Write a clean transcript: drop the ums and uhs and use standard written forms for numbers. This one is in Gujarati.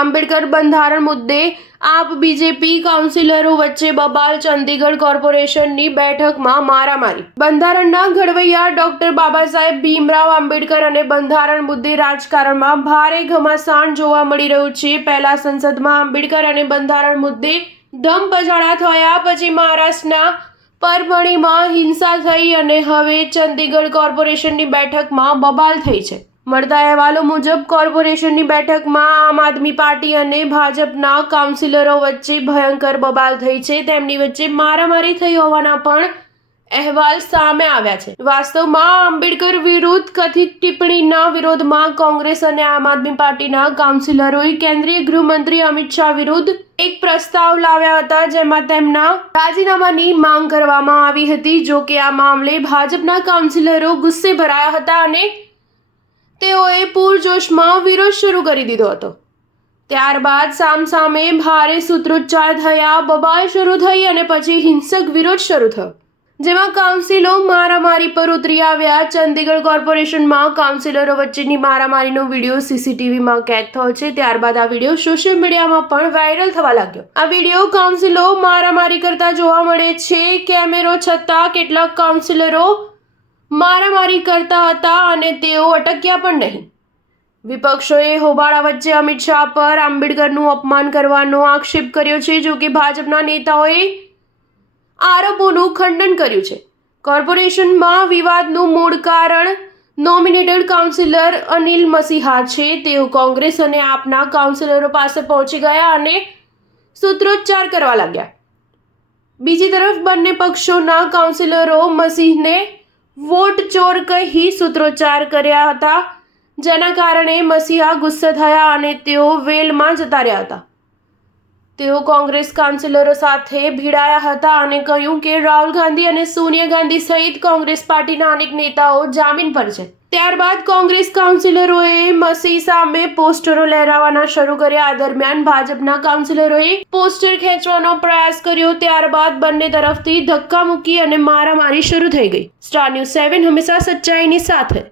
આંબેડકર બંધારણ મુદ્દે આપ બીજેપી કાઉન્સિલરો વચ્ચે બબાલ. ચંદીગઢ કોર્પોરેશનની બેઠકમાં મારામારી. બંધારણના ઘડવૈયા ડોક્ટર બાબા સાહેબ ભીમરાવ આંબેડકર અને બંધારણ મુદ્દે રાજકારણમાં ભારે ઘમાસાણ જોવા મળી રહ્યું છે. પહેલા સંસદમાં આંબેડકર અને બંધારણ મુદ્દે ધમપછાડા થયા, પછી મહારાષ્ટ્રના પરભણીમાં હિંસા થઈ અને હવે ચંદીગઢ કોર્પોરેશનની બેઠકમાં બબાલ થઈ છે. મળતા અહેવાલો મુજબ કોર્પોરેશનની બેઠકમાં આમ આદમી પાર્ટી અને ભાજપના કાઉન્સિલરો વચ્ચે ભયંકર બબાલ થઈ છે. તેમની વચ્ચે મારામારી થઈ હોવાના પણ અહેવાલ સામે આવ્યા છે. વાસ્તવમાં આંબેડકર વિરુદ્ધ કથિત ટિપ્પણીના વિરોધમાં કોંગ્રેસ અને આમ આદમી પાર્ટીના કાઉન્સિલરોએ કેન્દ્રીય ગૃહમંત્રી અમિત શાહ વિરુદ્ધ એક પ્રસ્તાવ લાવ્યા હતા, જેમાં તેમના રાજીનામાની માંગ કરવામાં આવી હતી. જો કે આ મામલે ભાજપના કાઉન્સિલરો ગુસ્સે ભરાયા હતા અને તેઓએ પૂરજોશમાં વિરોધ શરૂ કરી દીધો હતો. ત્યારબાદ સામસામે ભારે સૂત્રોચ્ચાર થયા, બબાલ શરૂ થઈ અને પછી હિંસક વિરોધ શરૂ થયો, જેમાં કાઉન્સિલો મારામારી પર ઉતરી આવ્યા. ચંદીગઢ કોર્પોરેશનમાં કાઉન્સિલરો વચ્ચેની મારામારીનો વિડીયો સીસીટીવીમાં કેદ થયો છે. ત્યારબાદ આ વિડીયો સોશિયલ મીડિયામાં પણ વાયરલ થવા લાગ્યો. આ વિડીયો કાઉન્સિલો મારામારી કરતા જોવા મળે છે. કેમેરો છતાં કેટલાક કાઉન્સિલરો મારામારી કરતા હતા અને તેઓ અટક્યા પણ નહીં. વિપક્ષોએ હોબાળા વચ્ચે અમિત શાહ પર આંબેડકરનું અપમાન કરવાનો આક્ષેપ કર્યો છે. જો કે ભાજપના નેતાઓએ આરોપોનું ખંડન કર્યું છે. કોર્પોરેશનમાં વિવાદનું મૂળ કારણ નોમિનેટેડ કાઉન્સિલર અનિલ મસીહા છે. તેઓ કોંગ્રેસ અને આપના કાઉન્સિલરો પાસે પહોંચી ગયા અને સૂત્રોચ્ચાર કરવા લાગ્યા. બીજી તરફ બંને પક્ષોના કાઉન્સિલરો મસીહને વોટ ચોર કહી સૂત્રોચ્ચાર કર્યા હતા, જેના કારણે મસીહા ગુસ્સે થયા અને તેઓ વેલમાં જતા રહ્યા હતા. તેઓ કોંગ્રેસ કાઉન્સિલરો સાથે ભીડાયા હતા અને કહ્યું કે રાહુલ ગાંધી અને સોનિયા ગાંધી સહિત કોંગ્રેસ પાર્ટીના અનેક નેતાઓ જામીન પર છે. ત્યારબાદ કોંગ્રેસ કાઉન્સિલરોએ મસીહ સામે પોસ્ટરો લહેરાવવાના શરૂ કર્યા. આ દરમિયાન ભાજપના કાઉન્સિલરોએ પોસ્ટર ખેંચવાનો પ્રયાસ કર્યો. ત્યારબાદ બંને તરફથી ધક્કા મૂકી અને મારામારી શરૂ થઈ ગઈ. સ્ટાર ન્યૂઝ 7 હંમેશા સચ્ચાઈની સાથે.